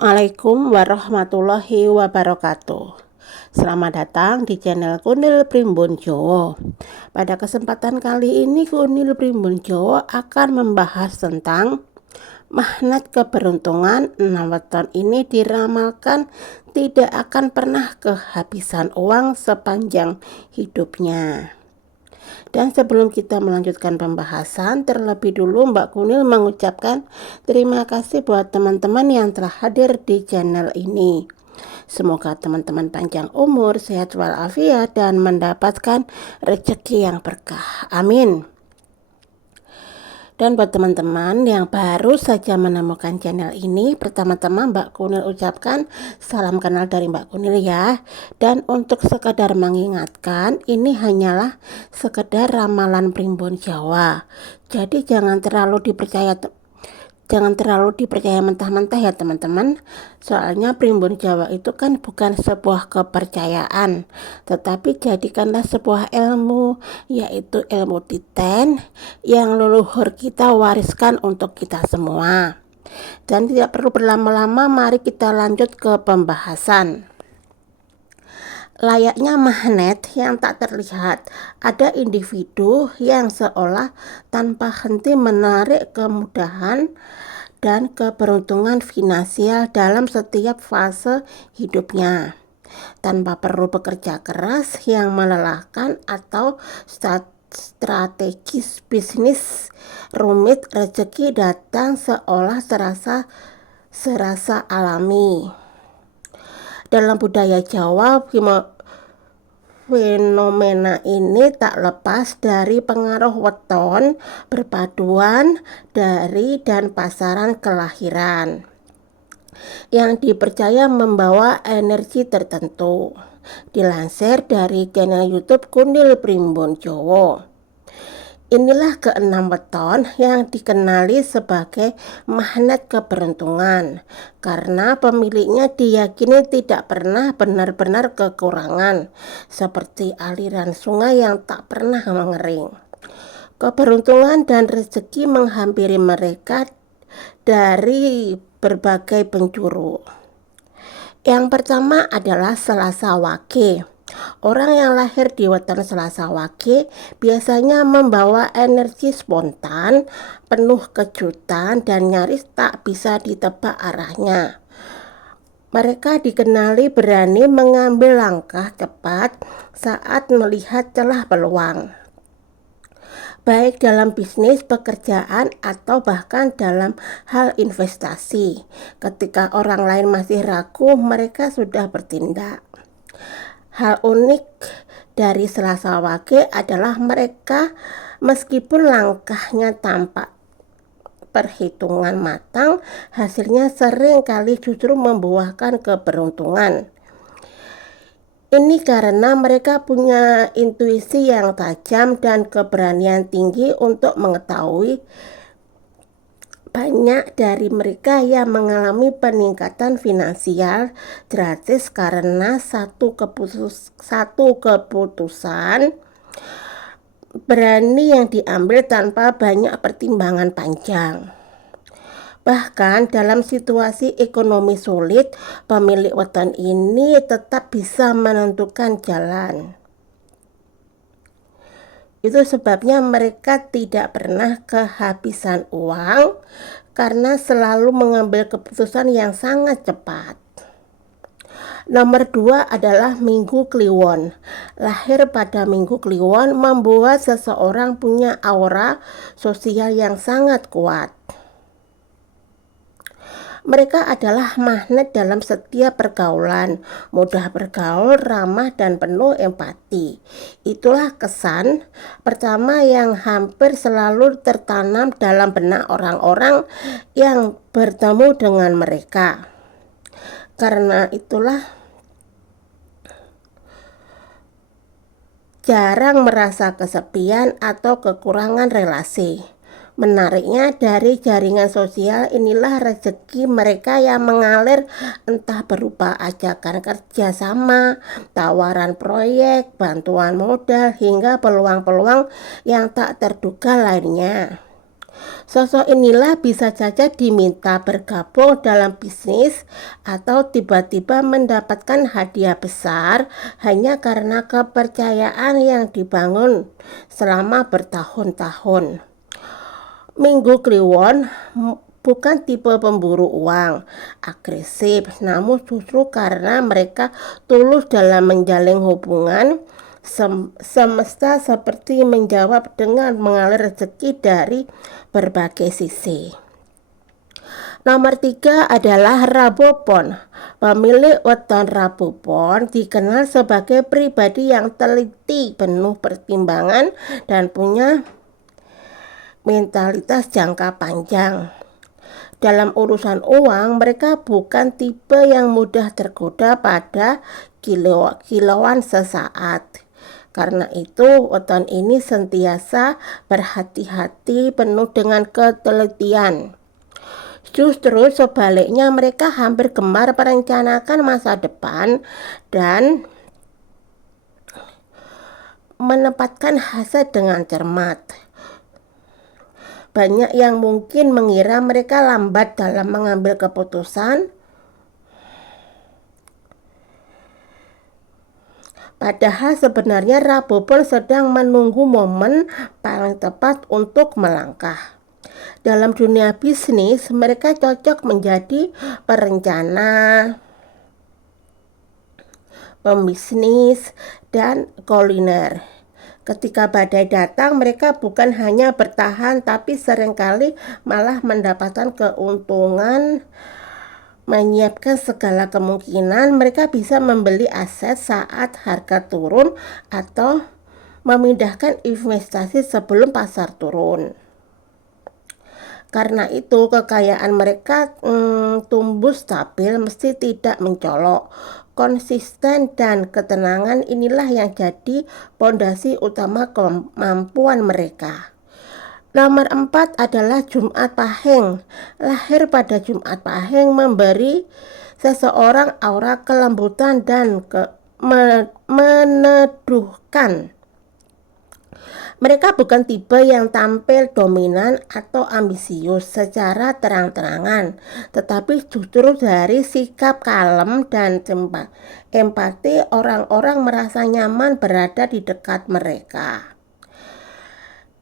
Assalamualaikum warahmatullahi wabarakatuh. Selamat datang di channel Kunil Primbon Jowo. Pada kesempatan kali ini Kunil Primbon Jowo akan membahas tentang magnet keberuntungan 6 weton ini diramalkan tidak akan pernah kehabisan uang sepanjang hidupnya. Dan sebelum kita melanjutkan pembahasan, terlebih dulu Mbak Kunil mengucapkan terima kasih buat teman-teman yang telah hadir di channel ini. Semoga teman-teman panjang umur, sehat walafiat, dan mendapatkan rezeki yang berkah. Amin. Dan buat teman-teman yang baru saja menemukan channel ini, pertama-tama Mbak Kunil ucapkan salam kenal dari Mbak Kunil ya. Dan untuk sekedar mengingatkan, ini hanyalah sekedar ramalan primbon Jawa. Jadi jangan terlalu dipercaya mentah-mentah ya teman-teman. Soalnya primbon Jawa itu kan bukan sebuah kepercayaan, tetapi jadikanlah sebuah ilmu, yaitu ilmu titen yang leluhur kita wariskan untuk kita semua. Dan tidak perlu berlama-lama, mari kita lanjut ke pembahasan. Layaknya magnet yang tak terlihat, ada individu yang seolah tanpa henti menarik kemudahan dan keberuntungan finansial dalam setiap fase hidupnya. Tanpa perlu bekerja keras yang melelahkan atau strategis bisnis rumit, rezeki datang seolah serasa alami. Dalam budaya Jawa, fenomena ini tak lepas dari pengaruh weton berpaduan dari dan pasaran kelahiran yang dipercaya membawa energi tertentu. Dilansir dari channel YouTube Kunil Primbon Jowo, inilah keenam weton yang dikenali sebagai magnet keberuntungan karena pemiliknya diyakini tidak pernah benar-benar kekurangan, seperti aliran sungai yang tak pernah mengering. Keberuntungan dan rezeki menghampiri mereka dari berbagai penjuru. Yang pertama adalah Selasa Wage. Orang yang lahir di weton Selasa Wage biasanya membawa energi spontan, penuh kejutan, dan nyaris tak bisa ditebak arahnya. Mereka dikenali berani mengambil langkah cepat saat melihat celah peluang, baik dalam bisnis, pekerjaan, atau bahkan dalam hal investasi. Ketika orang lain masih ragu, mereka sudah bertindak. Hal unik dari Selasa Wage adalah mereka, meskipun langkahnya tampak perhitungan matang, hasilnya sering kali justru membuahkan keberuntungan. Ini karena mereka punya intuisi yang tajam dan keberanian tinggi untuk mengetahui. Banyak dari mereka yang mengalami peningkatan finansial drastis karena satu keputusan berani yang diambil tanpa banyak pertimbangan panjang. Bahkan dalam situasi ekonomi sulit, pemilik weton ini tetap bisa menentukan jalan. Itu sebabnya mereka tidak pernah kehabisan uang karena selalu mengambil keputusan yang sangat cepat. Nomor 2 adalah Minggu Kliwon. Lahir pada Minggu Kliwon membuat seseorang punya aura sosial yang sangat kuat. Mereka adalah magnet dalam setiap pergaulan, mudah bergaul, ramah, dan penuh empati. Itulah kesan pertama yang hampir selalu tertanam dalam benak orang-orang yang bertemu dengan mereka. Karena itulah jarang merasa kesepian atau kekurangan relasi. Menariknya, dari jaringan sosial inilah rezeki mereka yang mengalir, entah berupa ajakan kerjasama, tawaran proyek, bantuan modal, hingga peluang-peluang yang tak terduga lainnya. Sosok inilah bisa saja diminta bergabung dalam bisnis atau tiba-tiba mendapatkan hadiah besar hanya karena kepercayaan yang dibangun selama bertahun-tahun. Minggu Kliwon bukan tipe pemburu uang agresif, namun justru karena mereka tulus dalam menjalin hubungan. Semesta seperti menjawab dengan mengalir rezeki dari berbagai sisi. Nomor 3 adalah Rabu Pon. Pemilik weton Rabu Pon dikenal sebagai pribadi yang teliti, penuh pertimbangan, dan punya mentalitas jangka panjang. Dalam urusan uang, mereka bukan tipe yang mudah tergoda pada kilauan sesaat. Karena itu, weton ini sentiasa berhati-hati, penuh dengan ketelitian. Justru sebaliknya, mereka hampir gemar merencanakan masa depan dan menempatkan hasad dengan cermat. Banyak yang mungkin mengira mereka lambat dalam mengambil keputusan, padahal sebenarnya Rabu Pon sedang menunggu momen paling tepat untuk melangkah. Dalam dunia bisnis, mereka cocok menjadi perencana, pembisnis, dan kuliner. Ketika badai datang, mereka bukan hanya bertahan, tapi seringkali malah mendapatkan keuntungan. Menyiapkan segala kemungkinan, mereka bisa membeli aset saat harga turun atau memindahkan investasi sebelum pasar turun. Karena itu kekayaan mereka tumbuh stabil, mesti tidak mencolok. Konsisten dan ketenangan inilah yang jadi pondasi utama kemampuan mereka. Nomor 4 adalah Jumat Pahing. Lahir pada Jumat Pahing memberi seseorang aura kelembutan dan meneduhkan. Mereka bukan tipe yang tampil dominan atau ambisius secara terang-terangan, tetapi justru dari sikap kalem dan empati orang-orang merasa nyaman berada di dekat mereka.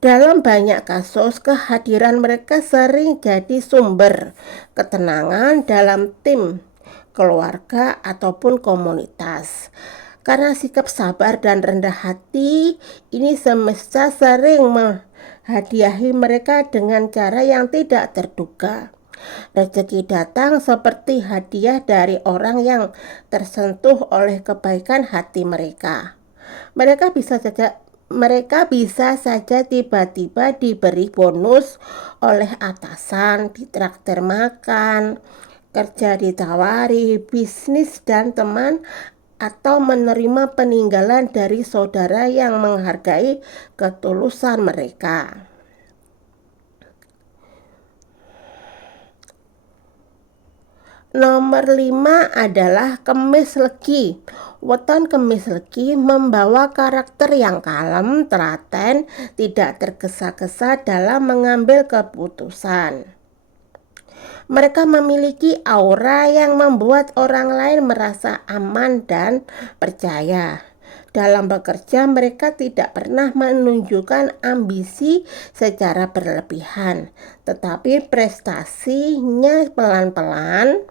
Dalam banyak kasus, kehadiran mereka sering jadi sumber ketenangan dalam tim, keluarga, ataupun komunitas. Karena sikap sabar dan rendah hati ini, semesta sering menghadiahi mereka dengan cara yang tidak terduga. Rezeki datang seperti hadiah dari orang yang tersentuh oleh kebaikan hati mereka. Mereka bisa saja tiba-tiba diberi bonus oleh atasan, ditraktir makan, kerja ditawari, bisnis dan teman, atau menerima peninggalan dari saudara yang menghargai ketulusan mereka. Nomor 5 adalah Kemis Legi. Weton Kemis Legi membawa karakter yang kalem, telaten, tidak tergesa-gesa dalam mengambil keputusan. Mereka memiliki aura yang membuat orang lain merasa aman dan percaya. Dalam bekerja, mereka tidak pernah menunjukkan ambisi secara berlebihan, tetapi prestasinya pelan-pelan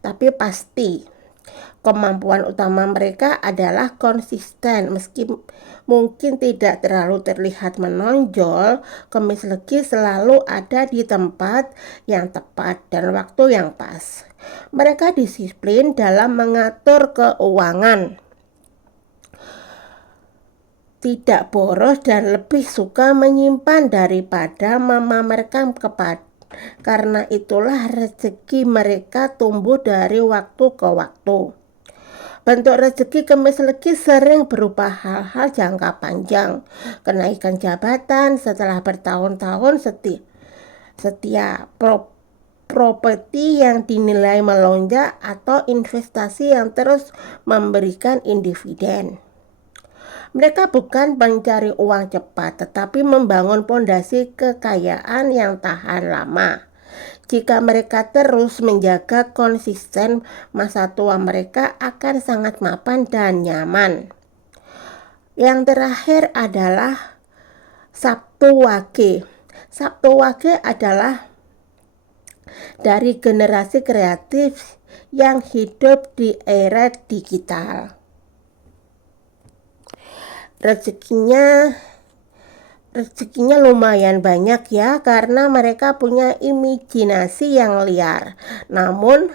tapi pasti. Kemampuan utama mereka adalah konsisten. Meski mungkin tidak terlalu terlihat menonjol, Kemis Legi selalu ada di tempat yang tepat dan waktu yang pas. Mereka disiplin dalam mengatur keuangan, tidak boros, dan lebih suka menyimpan daripada memamerkan kepada. Karena itulah rezeki mereka tumbuh dari waktu ke waktu. Bentuk rezeki Kemis Legi sering berupa hal-hal jangka panjang, kenaikan jabatan setelah bertahun-tahun, setia properti yang dinilai melonjak, atau investasi yang terus memberikan dividen. Mereka bukan mencari uang cepat, tetapi membangun fondasi kekayaan yang tahan lama. Jika mereka terus menjaga konsisten, masa tua mereka akan sangat mapan dan nyaman. Yang terakhir adalah Sabtu Wage. Sabtu Wage adalah dari generasi kreatif yang hidup di era digital. Rezekinya lumayan banyak ya, karena mereka punya imajinasi yang liar. Namun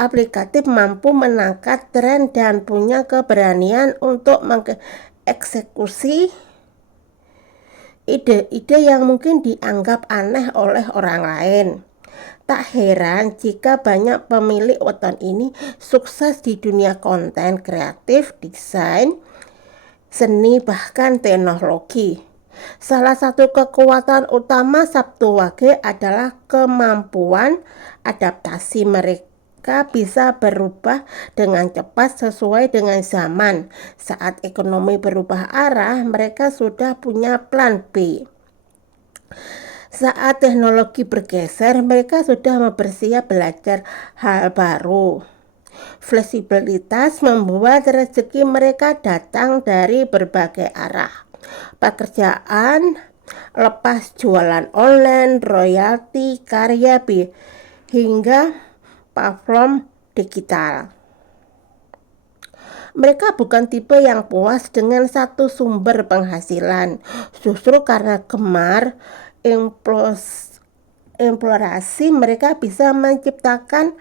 aplikatif mampu menangkap tren dan punya keberanian untuk mengeksekusi ide-ide yang mungkin dianggap aneh oleh orang lain. Tak heran jika banyak pemilik weton ini sukses di dunia konten kreatif, desain, seni, bahkan teknologi. Salah satu kekuatan utama Sabtu Wage adalah kemampuan adaptasi. Mereka bisa berubah dengan cepat sesuai dengan zaman. Saat ekonomi berubah arah, mereka sudah punya plan B. Saat teknologi bergeser, mereka sudah bersiap belajar hal baru. Fleksibilitas membuat rezeki mereka datang dari berbagai arah. Pekerjaan, lepas jualan online, royalti, karya, hingga platform digital. Mereka bukan tipe yang puas dengan satu sumber penghasilan. Justru karena gemar eksplorasi, mereka bisa menciptakan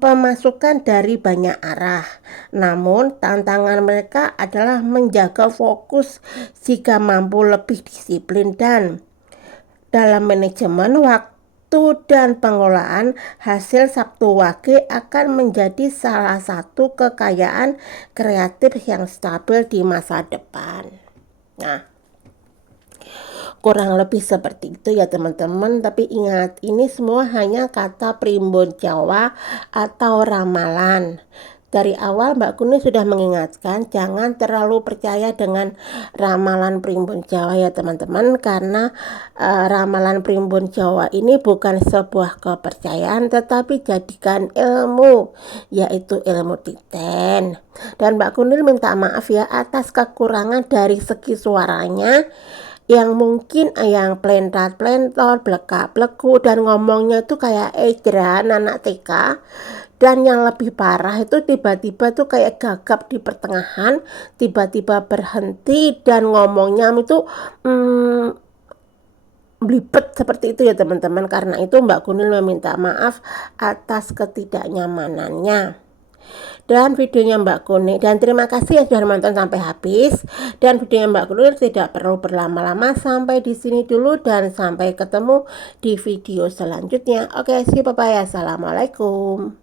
pemasukan dari banyak arah. Namun tantangan mereka adalah menjaga fokus. Jika mampu lebih disiplin dan dalam manajemen waktu dan pengelolaan, hasil Sabtu Wage akan menjadi salah satu kekayaan kreatif yang stabil di masa depan. Nah, kurang lebih seperti itu ya teman-teman. Tapi ingat, ini semua hanya kata primbon Jawa atau ramalan. Dari awal Mbak Kuni sudah mengingatkan jangan terlalu percaya dengan ramalan primbon Jawa ya teman-teman, karena ramalan primbon Jawa ini bukan sebuah kepercayaan, tetapi jadikan ilmu, yaitu ilmu titen. Dan Mbak Kuni minta maaf ya atas kekurangan dari segi suaranya yang mungkin yang plentat-plentot, blekak-bleku, dan ngomongnya tuh kayak ejran anak TK. Dan yang lebih parah itu tiba-tiba tuh kayak gagap di pertengahan, tiba-tiba berhenti dan ngomongnya itu belibet seperti itu ya teman-teman. Karena itu Mbak Kunil meminta maaf atas ketidaknyamanannya. Dan videonya Mbak Kuni, dan terima kasih yang sudah menonton sampai habis. Dan videonya Mbak Kuni tidak perlu berlama-lama, sampai di sini dulu dan sampai ketemu di video selanjutnya. Oke, see you, bye bye. Assalamualaikum.